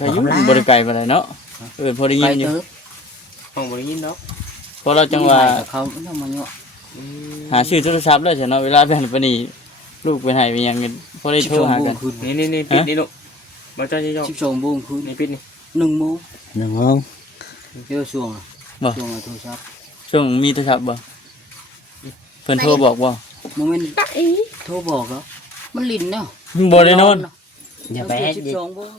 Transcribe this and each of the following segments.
พายุบ่ได้ไกลปานใดเนาะพอได้ยินอยู่ห้องบ่ได้ยินเนาะพอเราจังว่าเขาเนาะมาเนาะหาชื่อโทรศัพท์เลยเนาะเวลาไปหันไปนี่ลูกไปให้ไปยังพอได้โทรหากันนี่ปิดนี่ลูกบ่จ้อยๆ12 โมงคืนนี่ปิดนี่1 โมงเดี๋ยวช่วงโทรศัพท์ช่วงมีโทรศัพท์บ่เพิ่นโทรบอกบ่โมเมนต์โทรบอกแล้วมันลิ้นเนาะบ่ได้นอนอย่าไป12 โมง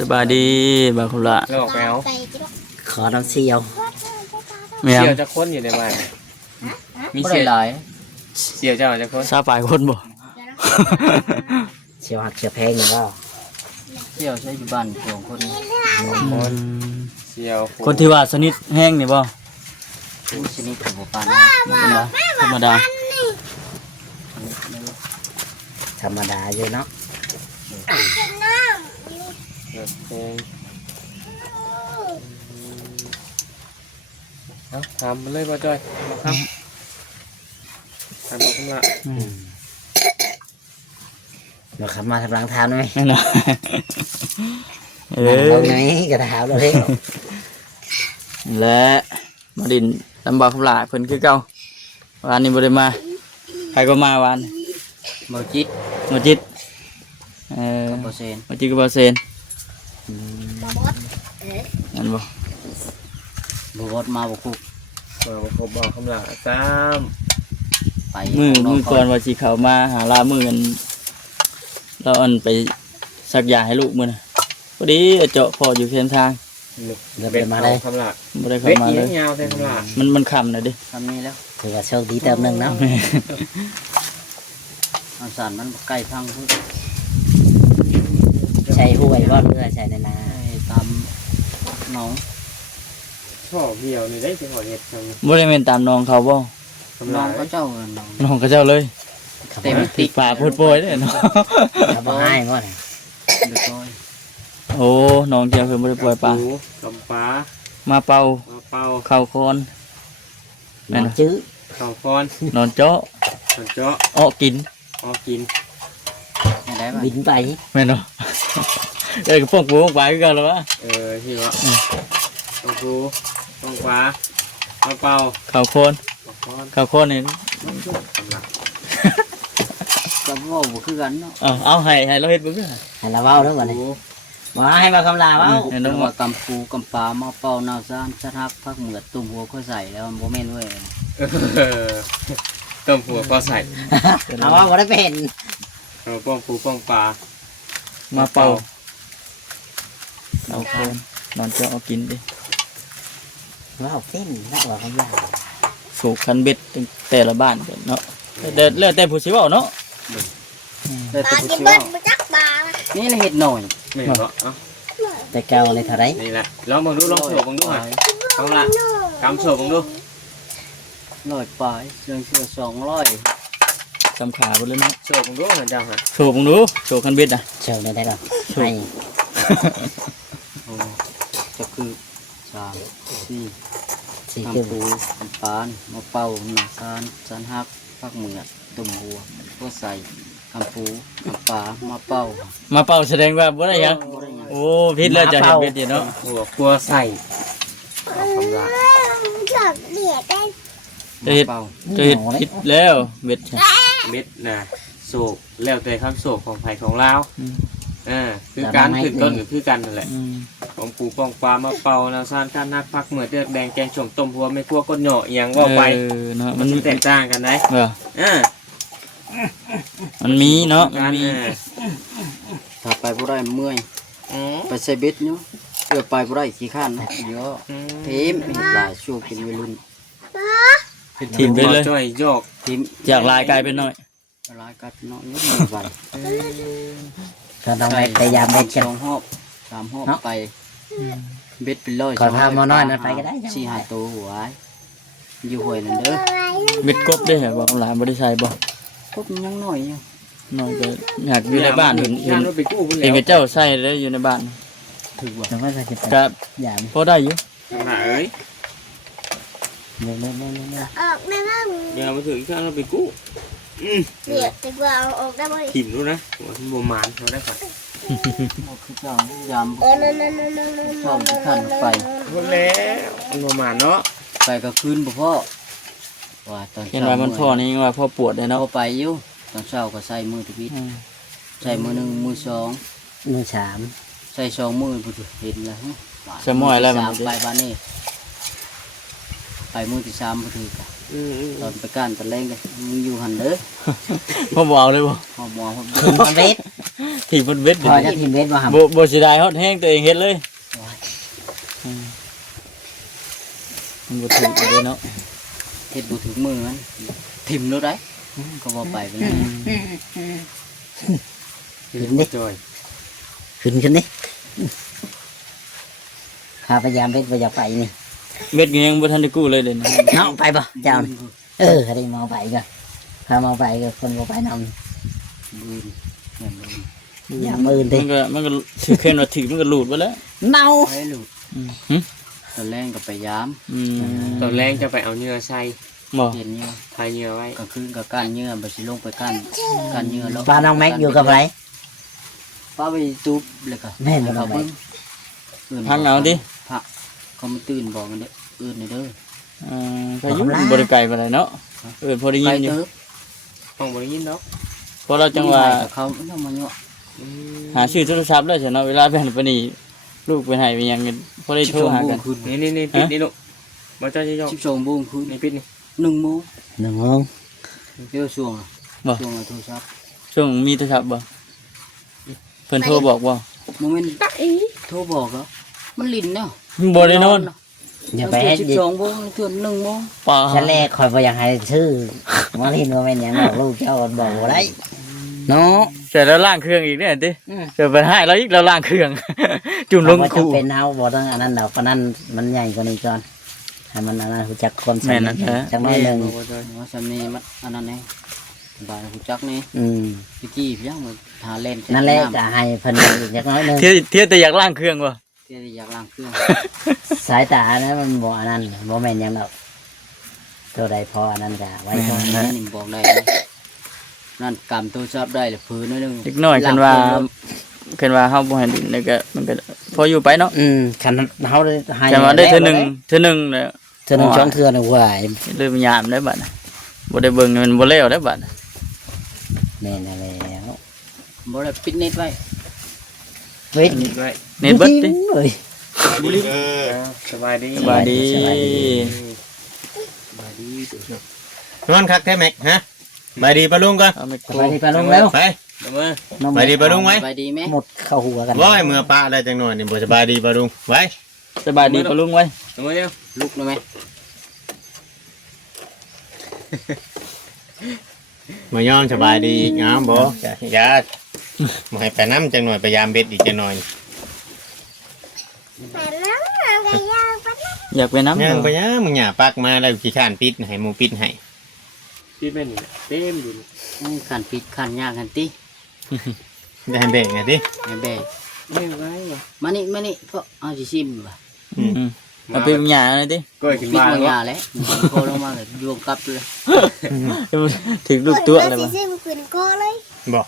สบายดีบ่าวคุละแล้วออกไปเอาขอน้ำเสียวเสียวจะค้นอยู่ในบ้านมีเสียวหลายเสียวจะเอาจะค้นซาปลายคนบ่เสียวหักเสียวแพงอยู่บ่เสียวใช้อยู่บ้าน2 คนเสียวคนที่ว่าสนิทแห้งนี่บ่ชนิดของบ่ปานธรรมดาอยู่เนาะทำมันเลยบ่จ้อยมาครับทำมาขึ้นละเราขับมาทำรังเท้าหน่อยเอาไงกระเท้าเลยและมาดินลำบากคำลาเพิ่นคือเก่าวันนี้บ่ได้มาใครก็มาวันบ่จิตบ่จิตบ่เซนบ่จิตก็บ่เซนนั่นบ่บดมาบ่คุกบ่คำลาซ้ำไปมือก่อนว่าสิเข้ามาหาลามือกันเราอันไปสักยาให้ลูกมื้อน่ะพอดีเจาะพออยู่เพียงทางเป็นมาได้คำลาบ่ได้เข้ามาเลยยาวแท้คำลามันค่ำน่ะดิค่ำนี้แล้วถือว่าโชคดีเติมนึงเนาะเอาสารมันใกล้พังพุ่นใช้ห้วยบ่เรือใช้นาตามน้องพ่อเหี่ยวนี่ได้สิหอเฮ็ดจังบ่ได้แม่นตามน้องเขาบ่น้องก็เจ้าน้องก็เจ้าเลยเต็มติดป่าพูดโปรยเด้เนาะบ่ให้บ่ได้เด้อโอ้น้องเจ้าเพิ่นบ่ได้ปล่อยปลากำปลามาเป่าเข้าคอนแม่นจื้อเข้าคอนนอนเจาะอ้อกินได้บ่บินไปแม่นเนาะก็ป้องปูป้องปลาคือกันแล้ววะที่ว่าป้องปูป้องปลามาเป่าเข้าคอนนี่ก็เว้าบ่คือกันเนาะเอาให้เราเฮ็ดบ่คือให้เราเว้าเด้อบัดนี้มาให้มาคำลาเว้าน้องว่ากำปูกำปลามาเป่าน้ำซ่านสะทักพักเหมือดตุ่มหัวก็ใส่แล้วบ่แม่นเว้ยต้มหัวก็ใส่เอาว่าบ่ได้เป็นป้องปูป้องปลามาเป่าเอาคนนอนเจาะเอากินดิว้าวเป็นนักว่าคำลาสูบคันเบ็ดแต่ละบ้านเนาะแต่ผู้สิเว้าเนาะแต่ผู้สิเว้านี่ละเฮ็ดหน่อยแม่นบ่แต่เก่าเลยเท่าไรนี่แหละลองโฉบดูหน่อยเอาละกำโฉบดู100 ปลายเสื้อ200กำขาไปเลยเนาะโฉบดูเหมือนจังฮะโฉบดูโฉบคันเบ็ดอ่ะโฉบได้หรอให้จะคือ4กำปูกำปานมาเป่าหนักซานฮักพักเหมือดตุ่มหัวก็ใส่กำปูกำปามาเป่าแสดงว่าบ่ได้ยังโอ้พิษแล้วจะเห็นเบ็ดเนาะหัวกลัวใส่คำลาจะเห็ดพิษแล้วเบ็ดนะโศกแล้วแต่คำโศกของไผ่ของลาวคือการขึ้นต้นคือกันนั่นแหละของปูปองปลามาเป่าแล้วซานการนักพักเหมือนเดือดแดงแกงชมต้มหัวไม่พวกก้นเหนาะอย่างว่าไปมันแตกต่างกันได้มันมีเนาะมันมีถ้าไปบ่ได้เมื่อยไปใส่เบ็ดเนาะเพื่อไปบ่ได้ขี้ข้านเนาะเยอะทีมหลายช่วงเป็นวัยรุ่นทีมไปเลยจ่อยโยกทีมจากลายกลายเป็นน้อยลายกลายเป็นน้อยนิดหน่อยก็ต้องไปพยายามเบ็ดกัน2 รอบ3 รอบไปเบ็ดเป็น100ขอพามาน้อยนั่นไปก็ได้4-5 ตัวหัวอยู่ห้วยนั่นเด้อเบ็ดกบได้เหรอบอกหลานบ่ได้ใช้บ่กบยังน้อยอยู่น้อยก็อยากอยู่ในบ้านเห็นเจ้าใส่แล้วอยู่ในบ้านถือว่าน้องว่าใส่กับพอได้อยู่เอ้ย เนี่ย ออกได้บ้าง เดี๋ยวมาถึงอีกครั้งเราไปกู้ เดี๋ยวแต่ว่าเอาออกได้ไหม ถิ่มรู้นะหัวที่โบมานเขาได้ก่อน คือเจ้ายาม นั่น ชอบขันไป หมดแล้วมันโบมานเนาะ ไปก็คืนบ่พ่อว่าตอน เห็น เช้า ว่ามันพ่อนี่ว่าพ่อปวดเลย เรา เนาะ ไปอยู่ตอนเช้าก็ใส่มือทวิตใส่มือหนึ่งมือสองมือสามใส่สองมือผู้เห็นแล้ว สมอยแล้วมัน ไปบ้านนี่ไปมือที่สามผู้ถือตอนไปก้านตะเล่งเลยมึงอยู่หันเด้อ พ่อบอกเลยบ่ พอหมอผมเวท ถีบมันเบ็ด พอจะทีมเวทมาหา บ่สิได้ฮอดแห้งตัวเองเฮ็ดเลยมันบ่ถูกเลยเนาะ เฮ็ดบุถึงมือมันทิมรถได้ก็บ่ไปเป็นไง ขึ้นดิจอย ขึ้นดิข้าพยายามเวทพยายามไปนี่ เบ็ดก็ยังบ่ทันได้กู้เลยเด้นะ น้องไปป่ะเจ้าได้มองไปก็พามองไปก็คนบ่ไปนำมืออย่ามือดิ มันก็ถือแค่ว่าถือมันก็หลุดไปแล้ว เน่าให้หลุด หึ ตอนแรกก็ไปยาม ตอนแรกจะไปเอาเนื้อใส่ บ่ เห็นเนื้อ ทายเนื้อไว้ ก็คือกับก้านเนื้อไปสิลงไปก้านเนื้อแล้ว ปลาน้องแม็กอยู่กับไร ป้าไปจุบเลยก็ แม่นบ่น้ เขา องแม็ เบิ่ ก ง พักเอาดิ พักเขามาตื่นบอกกันเด้อเด้อ ก็อยู่บ่ได้ไกลปานใดเนาะพอได้ยิ ไป นอยู่ เติบ ห้องบริยินเนาะ เพราะเราจังว่า เขาเอามาเนาะ หาชื่อโทรศัพท์แล้วใช่เนาะเวลาไปหันไปนี่ลูกไปให้ไปหยังกันพอได้โทรหากัน นี่ปิดนี่ลูกมาเจ้าจะยก 12 โมงคืน นี่ปิดนี่ 1 โมง 1 โมง เดี๋ยวช่วง บ่ ช่วงโทรศัพท์ ช่วงมีโทรศัพท์บ่เพิ่นโทรบอกบ่ โมเมนต์โทรบอกแล้วมันลิ้นเนาะ บ่ได้นอน อย่าไปให้ 12 โมงเทื่อ1 โมง ป่า ฉันแรกคอยบ่อยากให้ชื่อมาลินว่าแม่นหยังบอกลูกเจ้าบอกบ่ได้เนาะ เสร็จแล้วล้างเครื่องอีกเนี่ยติเดี๋ยวไปให้แล้วอีกแล้วล้างเครื่อง จุ่มลง ว่า คู จะเป็นเฮาบ่ต้องอันนั้นดอกเพราะนั้นมันใหญ่กว่านี้ก่อนให้มันอันนั้นรู้จักคน แม่นนั่นแหละ จักหน้อยหนึง ว่าสำนีมันอันนั้นเองบายหูจักนี่ ตะกี้พี่ยังมาทาเล่น นั่นแหละก็ให้เพิ่นอีกจักหน้อยหนึง เที่ยวแต่อยากล้างเครื่องบ่ ที่อยากล้างเครื่อง สายตานะมันบ่อันนั้นบ่แม่นหยังดอกตัวใดพออันนั้นก็ไว้ก่อน นั่นนี่บอกได้นั่นกำตัวชอบได้เลยพื้นนั่นนึง เล็กน้อยคันว่าเฮาบ่ให้ดินแล้วก็มันก็พออยู่ไปเนาะ คันเฮาได้ให้ แต่ว่าได้เทื่อหนึงแล้ว เทื่อหนึงสองเทื่อน่ะว้าย เริ่มยามได้บัดน่ะบ่ได้เบิ่งมันบ่แล้วได้บัดน่ะ แม่นแล้ว บอกได้ปิดเน็ตไว้ เว้ย นี่ด้วย เน็ตเบิดติ เอ้ย สบายดี สบายดี นอนคักแท้แม็กฮะไปดีปะลุงก่อน เอาไมโคร ไปดิไปลงแล้ว ไป เดี๋ยวมา น้อง ไปดีปะลุงไว้ ไปดีไหม หมดเข้าหัวกัน ว้ายเมื่อปะได้จังหน่อยนี่บ่สบายดีปะลุงไว้ สบายดีปะลุงไว้ เดี๋ยวมาเร็ว ลุกได้ไหม มายอมสบายดีอีกอ้าวบ่อย่ามาให้ไปน้ำจังหน่อยไปยามเบ็ดอีกจังหน่อย แต่น้องอะไรยาวปะนะ อยากไปน้ำ ย่าง เหรอ ไปย่างมึงอย่าปักมาแล้วขี้ข้านปิดให้หมูปิดให้ ปิดเป็นนี่เต็มอยู่ ขันปิดขันยากขันตี ได้ให้เบรกไงดิ ไอ้แบก ไม่ไหววะ มานี่ก็เอาสิซิมว่ะ เอาไปหยาหน่อยดิ ก้อยขึ้น ปิด บ้าน บางอ วะ ย่างแล้วโคลงมาเลยยวงกลับเลย ถึงลูกตัวเลย สิ บ่ ซิมขึ้นก็เลย บอก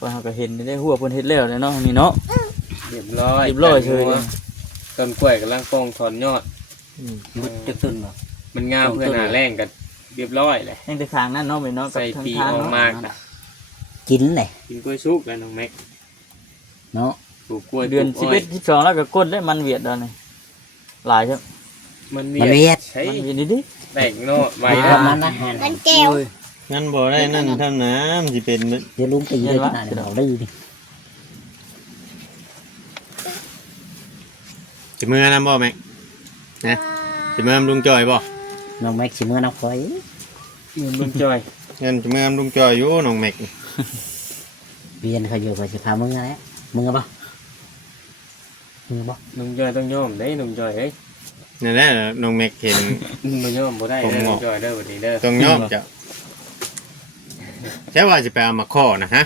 ว่าเขาก็เห็นได้หัวเพิ่นเฮ็ดแล้วเนาะนี่เนาะ เรียบร้อย เรียบร้อยเฉย ต้นกล้วยกำลังโป่งถอนยอด มุดจะขึ้นบ่ มันงามเพื่อหน้าแรงกันเรียบร้อยเลย ยังแต่ข้างนั้นเนาะไปเนาะกับ ใส่ ทาง ปี ทาง ออก เนาะ มากนะ กินเลย กินกล้วยสุกแล้วน้องแม็ก เนาะ ปลูกกล้วย เดือน ปลูกอ้ย 11 12แล้วก็กดได้มันเวียดแล้วนี่หลายครับ มัน มันเวียด ใช่ มันเวียดนี่ดิ แตกโน่ไว้ ประมาณอาหาร มันแก้ว งั้นบ่ได้นั่นเท่าน้ำสิเป็น เดี๋ยวลุงตีเลยขนาดนี้เอาดื้อดิ สิมือน้ำบ่แม็กนะสิมือลุงจอยบ่ น้องแม็กสิมื้อน้ำฝอย ลุงจอย เงินสิมือลุงจอยอยู่น้องแม็ก เบียนเขาอยู่ก็สิพามึงแล้วมึงบ่มึงบ่ ลุงจอยต้องยอมได้ลุงจอยเฮ้ย นั่นแหละน้องแม็กเห็น มันยอมบ่ได้ ผม เด้อ บอก ลุงจอยเด้อวันนี้เด้อ ต้องยอมจ้ะใช่ว่าจะไปเอามาข้อนะฮะ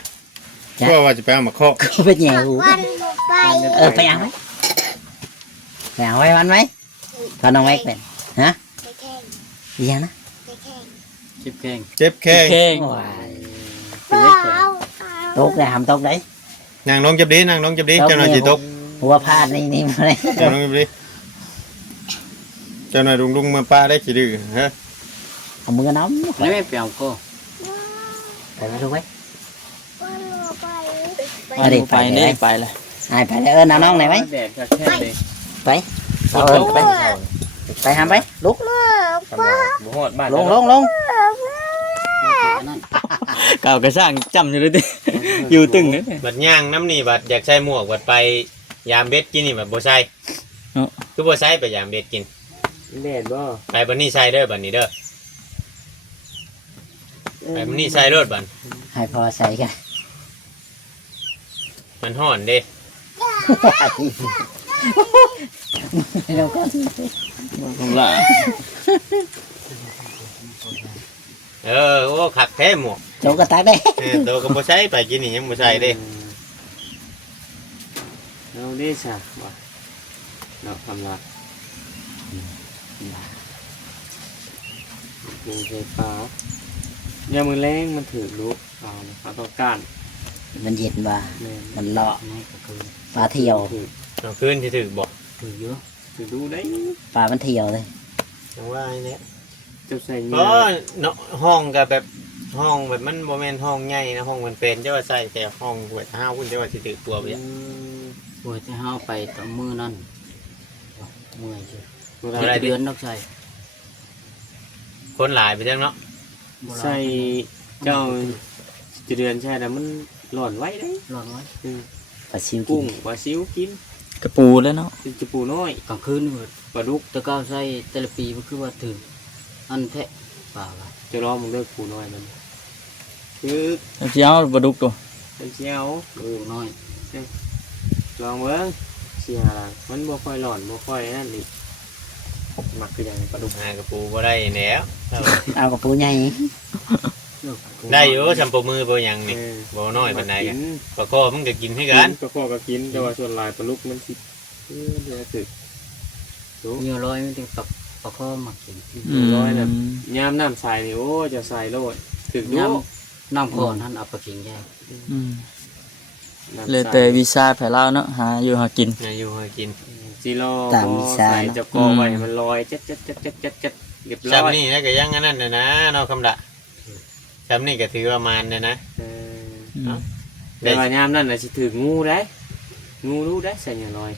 ว่าจะไปเอามาข้อ ก็ไปแย่หู วันบ่ไป ไปเอาไหมไปเอาไว้วันไหม พอน้องแม็กเป็นฮะ ไปแข่ง อีหยังนะ ไปแข่ง ชิบแข้ง เจ็บแข้ง แข้ง ว้าย ว้าว ตกได้หำตกได้ นางน้องจับดีนางน้องจับดี ตก เจ้าหน่อยสิตก หัวพลาดนี่มาเลย เจ้าน้องจับดีเจ้าหน่อยลุงมาป้าได้ขี้ดื้อฮะ เอามือน้ำ นี่ไม่เปลี่ยนก็ ไปไม่รู้ไว้ ไป เอาดิ ไปเด้ไปเลย ไปไปเลยน้องไหนไหม แดดก็แค่เลย ไปเอาเอิญไปไปหำไปลุก บ่ฮอดบ้าน ลงลงลง นั่น เก่ากระสร้างจำอยู่เลยติ อยู่ตึงเลย บัดย่างน้ำนี่บัดอยากใส่หมวกบัดไปยามเบ็ดกินนี่บัดบ่ใส่คือบ่ใส่ไปยามเบ็ดกิน แดดบ่ ไปบัดนี้ใส่เด้อบัดนี้เด้อไปบัดนี้ใส่รถบัด ให้พอใส่กัน มันฮ้อนเด้ เราก็ ผมละ โอ้ขักแท้หมวก โจกกระตักได้ ตัวก็บ่ใส่ไปกินนี่ยังบ่ใส่เด้ เราได้ซะว่าเนาะทำละมีไฟฟ้ายามมื้อแรงมันถือลุกเอาต้องการ มันเย็นว่า แม่น มันเลาะ นี่ก็คือ ปลาเที่ยว ถือ เอาคืนที่ถึกบ่ คือเยอะ ถือดูได้ ปลามันเที่ยวเลย จังว่าไอ้เนี่ย จะใส่ เพราะเนาะห้องก็แบบห้องแบบมันบ่แม่นห้องใหญ่นะห้องมันเป็นเจ้าว่าใส่แต่ห้องแบบห้าวคุณเจ้าว่าสิถึกตัวไปอะ ปวดจะห้าวไปต่อมือนั่นเมื่อยเชียว อะไร เดือนนอกใจ คนหลายไปจังเนาะ ใส่เจ้าจะเดือนใช่แต่มันหล่อนไว้ได้ ร้อนไว้ ปลาซิวกิ กุ้ น งปลาซิวกิน กระปูแล้วเนาะ จะปูน้อย กลางคืนเบิด ปลาดุก แต่ก้าวใส่แต่ละปีมันคือว่าถึงอันแทะป่าว่า จะรอมึงเลิกปูน้อยมันคือ เจ้าปลาดุกตัว เป็นเชียว ปูน้อย ลองเบิ้งเสียละมันบ่ค่อยหล่อนบ่ค่อยนั่นนี่มักคืออย่างปลาดุก หากระปูบ่ได้แล้ว เอากระปูใหญ่ ได้อยู่สัมปมือบ่หยังนี่ เออ บ่น้อยปานใด กิ กัน น ปลาคอมันก็กินให้กัน ก็พอก็กินแต่ว่าส่วนหลายปลาดุกมันสิเดี๋ยวสึก เหนียวร้อยมันถึงปลาข้อมากิน ยามน้ำใสนี่โอ้จะใส่โลดถึกดู น้ำก่อนท่านเอาปลากิงแยก อืม น้ำใส เลยแต่วีซ่าแผ่ลาวเนาะหาอยู่หากิน อายุให้กิน จิโร่ใส่จะกอไว้มันลอยเจ็ดเรียบร้ ซ้ำ อย นี่นะก็ยังอันนั้นน่ะนะเนาะคำดะซ้ำนี่ก็ถือว่ามานเนี่ยนะ แต่ว่ายามนั่นน่ะสิถืองูได้งูรู้ได้ใส่เนี่ยลอย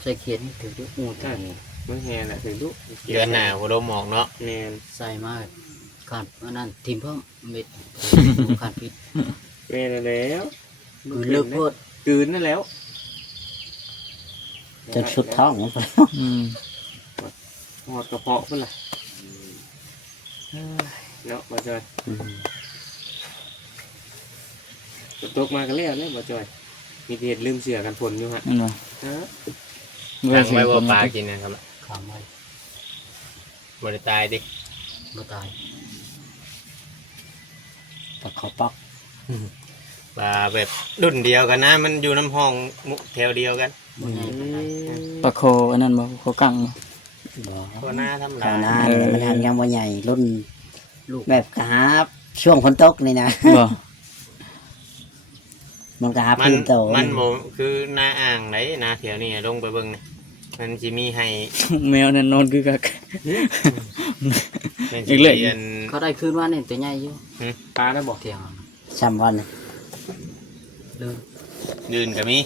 ใส่เขียนถึงด้วยอูด มันแห่น่ะถือดู เดือนหน้าบ่ดมออกเนาะ แม่น ใส่มากขาดอันนั้นทีมเพิ่มเม็ดขาดพิษ แม่นแล้ว คือเลิกโพด กืนนั่นแล้ว จนสุดท้องมันไป อืม หอดกระเพาะพุ่นล่ะเนาะบ่จอยตกมากันแล้วเนี่ยบ่จอยมีเหตุลืมเสือกันฝนอยู่ฮะ นั่นว่า ฮะ ตั้งไว้ว่าปลากินนะครับ ขามไว้ บ่ได้ตายดิ บ่ตาย ปลาขอปอก ปลาแบบรุ่นเดียวกันนะ มันอยู่น้ำห้องมุกแถวเดียวกัน บ่ใหญ่ปานใด ปลาโคอันนั้นบ่โคกังบ่ บ่ ก็น่าธรรม ข้า ดาว หน้าเนี่ยมันยังบ่ใหญ่รุ่น ลูก แบบกระหาช่วงฝนตกนี่นะ บ่ มันกระหา มัน พื้นโต มันบ่คือหน้าอ่างไหนนาแถวนี้ลงไปเบิ่งนี่มันสิมีให้ แมวนั่นนอนคือกัก มัน อี สิ กเลย เรียน เขาได้คืนว่าเนี่ยตัวใหญ่อยู่ ปลาได้บอก เที่ยง ซ้ำวัน ลืม ยืนก็มี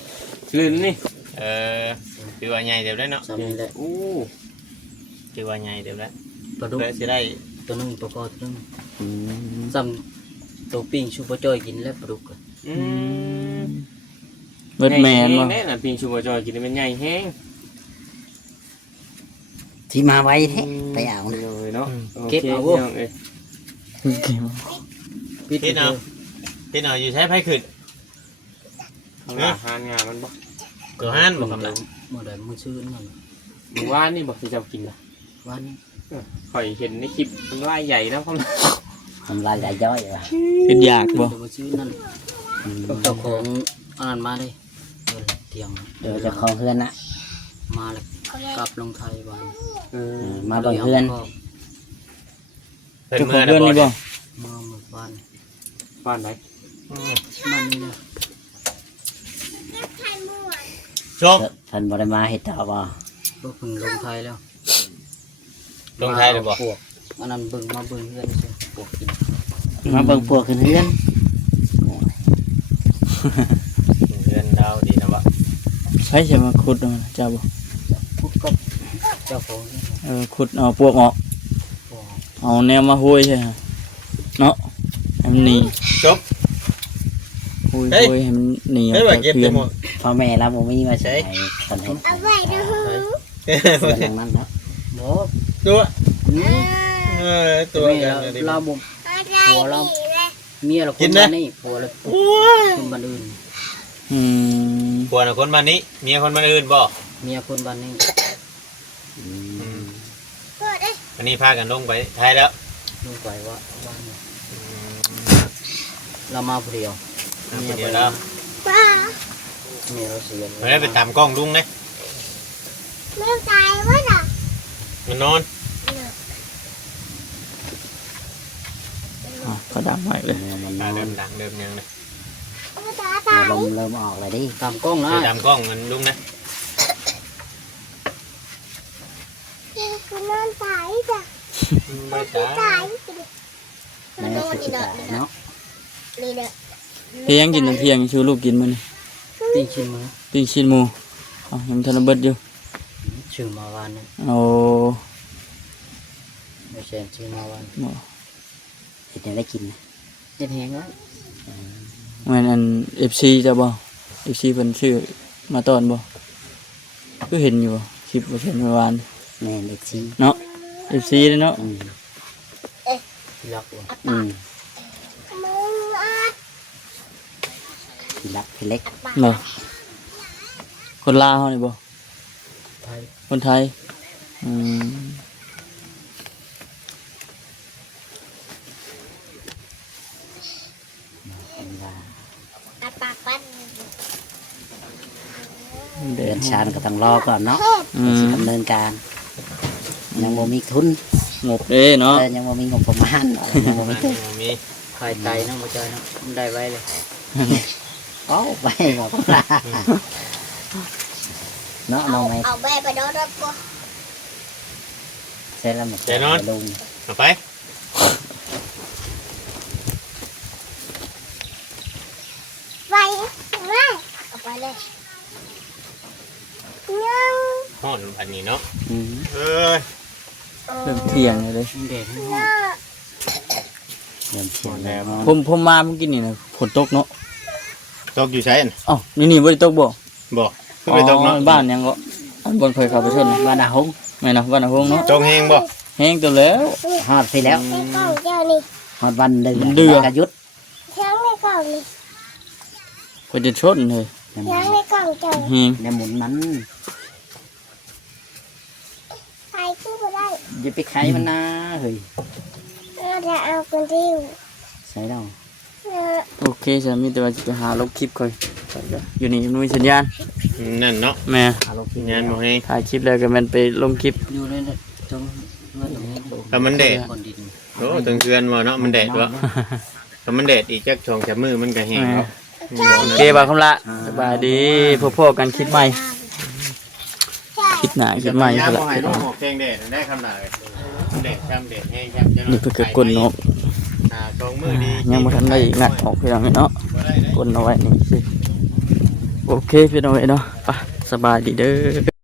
ลื่นนี่ เออถือว่าใหญ่เดี๋ยวได้เนาะ สามีได้ โอ้ ถือว่าใหญ่เดี๋ยวได้ ปลาดุก เพื่อสิได้ ตัวหนึงปลาคอตัวหนึง อืม ซ้ำตัวปิ้งชูปลาจ้อยกินแล้วปลาดุกอะ เบิดแมนบ่ แน่น่ะปิงชูบจอยกินเป็นใหญ่แห้ง ที่มาไว้แท้ไปเอา เลยเนาะ เอ้ย พี่เนาะพี่เนาะอยู่ใช้ไผขึ้น ข้างหน้าหานงานมันบ่ ตัวห้านบ่คำละ เมื่อใดมื้อชื่นนั่น หมู่ว่านนี่บอกที่เจ้ากินล่ะ วัน ข่อยเห็นในคลิปมันลายใหญ่นะพ่อ ทำลายใหญ่ย่อยว่ะ เป็นอยากบ่ เดี๋ยวมื้อชื่นนั่นเจ้าของอันนั้นมาเลยเดี๋ยวเที่ยง เดี๋ยวจะคลองเพื่อนนะ มาเลย กลับลงไทยบ้าน มาเบิ่งเพื่อน เพิ่น เจ้าข เมื่ อ อง เพื่อนนี่บ่ มาหมู่บ้าน บ้านไหน บ้านนี้นะ จบ เพิ่นบ่ได้มาเฮ็ดต่อบ่ ก็เพิ่งลงไทยแล้ว ลงไทยเลยบ่ ปวกอันนั้นเบิ่งมาเบิ่งเพื่อนสิปวกกิน มาเบิ่งพวกขึ้นเฮือน เรือนดาวดีนะวะ ใช้จะมาขุดเอาเจ้าบ่ พุกก็เจ้าของนี่ ขุดเอาปวกออก ปวก เอาแนวมาห้วยใช่ฮะเนาะให้มันหนี จบ ห้วย เฮ้ย ห้วยให้มันหนีอ เฮ้ย อก ว่า จาก เก็บ เพื่ ได้ อน หมด พ่อแม่เราบ่มีมาใช้ให้เพิ่นเฮ็ด เอาไว้นะฮู เพื่อนของมันเนาะ บ่ ตัว นี่ ตัว แม่ กัน เรา เลยดิ เราบ่ อะไรนี่แหละ เมียเราค กิ น นนะ บ้านนี้ผัวเราคนบ้านอื่น อืม ผัวน่ะคนบ้านนี้เมียคนบ้านอื่นบ่ เมียคนบ้านนี้ เกิดได้ อันนี้พากันลงไปไทยแล้ว ลงไปว่าบ้านนี้เรามาผู้เดียว เดี๋ยวแล้ว ป้า เมียเราเสีย ไม่ได้ไปตามกล้องลุงนะ ไม่ตายวะน่ะ มันนอน ก็ดังมากเลย มันน ตา อน เดิมดังเดิมยังนะ ไม่ตาตาย ลมเริ่มออกเลยดิ ตามกล้องนะ ไปตามกล้องมันลุงนะ คุณนอนตายจ้ะ ไม่ตา ตาย แม่สิสิตายเนาะ นี่เด้อ เที่ยงกินตอนเที่ยงชูลูกกินมื้อนี้ ปิ้งชิ้นมือ ปิ้งชิ้นหมูเอายังทันระเบิดอยู่ ชื่อมาวันนั้น เอา ไม่ใช่ชื่อมาวัน บ่ เฮ็ดให้ได้กินนะ เจ็ดแหงแล้ว แม่นอัน FC จ้ะบ่ FC เพิ่นชื่อมาตอนบ่คือเห็นอยู่บ่คลิปบ่เห็นเมื่อวาน แม่เด็กซี เนาะ FC เด้อเนาะ ที่รักว่ะ อืม มึงอัด พี่รักพี่เล็ก ปาก เนาะคนลาวเฮานี่บ่ ไทย คนไทยอืม เป็นว่า อัดปากปั้น เดือนชานก็ต้องรอก่อนเนาะ อื สิ ม ดำเนินการ ยังบ่มีทุน งบเด้เนาะ ยังบ่มีงบประมาณยังบ่มีทุน มี ไข่ไตเนาะมาเจอเนาะมันได้ไว้เลย เอาไปบอกว่าเนาะน้องไหม เอาแม่ไปโดนรถกู เสร็จแล้วมันลง เอาไป ไปมาเอาไปเลยยัง ห้อนอันนี้เนาะ อืม เอ้ย เริ่มเที่ยงเลย มันเด็ดให้ ยั ห้อง ง เดือนเชียงแล้ว ผมมาเมื่อกี้นี่นะฝนตกเนาะ ตกอยู่ใช่น่ะ อ้าวนี่บ่ได้ตกบ่ บอกขึ้นไปตกเนาะ บ้านยังก็อันบนเคยเข้าไปชน บ้านอาหง แม่นนะบ้านอาหงเนาะ ตกแหงบ่ แห้งตัวแล้ว ฮอดไปแล้ว ในกล่องเจ้านี่ ฮอดวันเดือน เดือน กระยุด เทั้งในกล่องนี่ เพิ่นจะชนเลย เทั้งในกล่องเจ้า แห้ง ในหมุนมัน ใครซื้อมาได้ อย่าไปไขมันนะเฮ้ย เราจะเอาคนที่อยู่ ใส่แล้ว โอเคจะมีแต่ว่าจะไปหาลบคลิปก่อนอยู่นี่มันมีสัญญาณ นั่นเนาะ แม่ เอาลงที่ งานบ่แหง ถ่ายคลิปแล้วก็มันไปลงคลิป อยู่ในนั้นตรงเมื่อตรงนี้ แต่มันแดด บนดิน โอ้ถึงเคือนบ่เนาะมันแดดวะถ้ามันแดดอีกจัก2 3มื้อมันก็แห้งแล้ว โอเคบ่าวคำละสบายดีพบกันคลิปใหม่คลิปหน้าคลิปใหม่ ยา พุ่น บ่ ละ ให้ลูกหมอกแกงแดดได้คำหนาเลยมันแดดแห้งครับ นี่เพิ่นก็กดเนาะ 2 มื้อดี ยังบ่ทันได้อีกนัดออกพี่น้องเนาะ บ่ได้ กดเอาไว้นี่สิโอเคพี่น้องเนาะไปสบายดีเด้อ